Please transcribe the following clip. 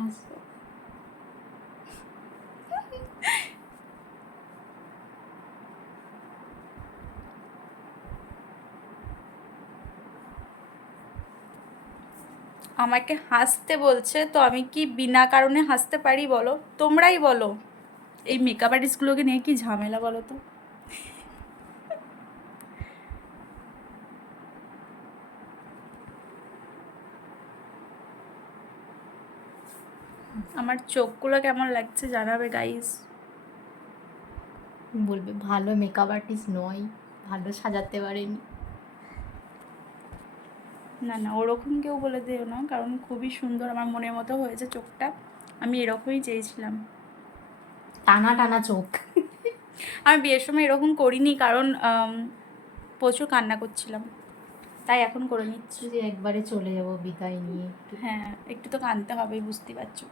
হাসবো। আমাকে হাসতে বলছে, তো আমি কি বিনা কারণে হাসতে পারি বলো? তোমরাই বলো, এই মেকআপ আর্টিস্টগুলোকে নিয়ে কি ঝামেলা বলো তো। আমার চোখগুলো কেমন লাগছে জানাবে গাইস। বলবে ভালো মেকআপ আর্টিস্ট নয়, ভালো সাজাতে পারেনি। না না, ওরকম কেউ বলে দিও না, কারণ খুবই সুন্দর, আমার মনের মতো হয়েছে চোখটা। আমি এরকমই চেয়েছিলাম। টানা টানা চোখ। আমি বিয়ের সময় এরকম করিনি, কারণ প্রচুর কান্না করছিলাম, তাই এখন করে নিচ্ছি। যে একবারে চলে যাব বিদায় নিয়ে একটু। হ্যাঁ, একটু তো কাঁদতে হবেই, বুঝতেই পারছো।